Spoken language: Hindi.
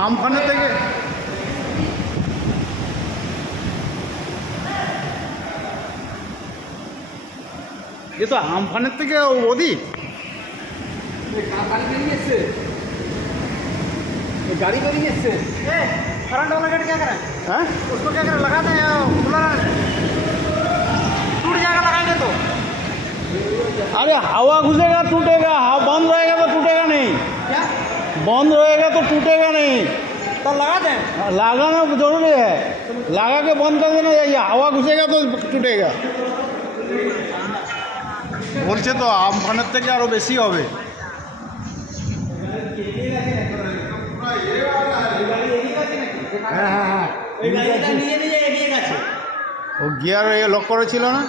আমফানে থেকে এ তো আমফানের गाड़ी गाड़ी क्या करें? उसको क्या करें लगा दें खुला टूट जाएगा लगाएँगे तो। अरे हवा घुसेगा टूटेगा बंद रहेगा तो टूटेगा नहीं तो लगा दें लगाना जरूरी है लगा के बंद कर देना चाहिए हवा घुसेगा तो टूटेगा বলছে তো আমফানের থেকে আরও বেশি হবে হ্যাঁ হ্যাঁ হ্যাঁ নিয়ে নিয়ে এগিয়ে গেছে ও গিয়ার লক করেছিল না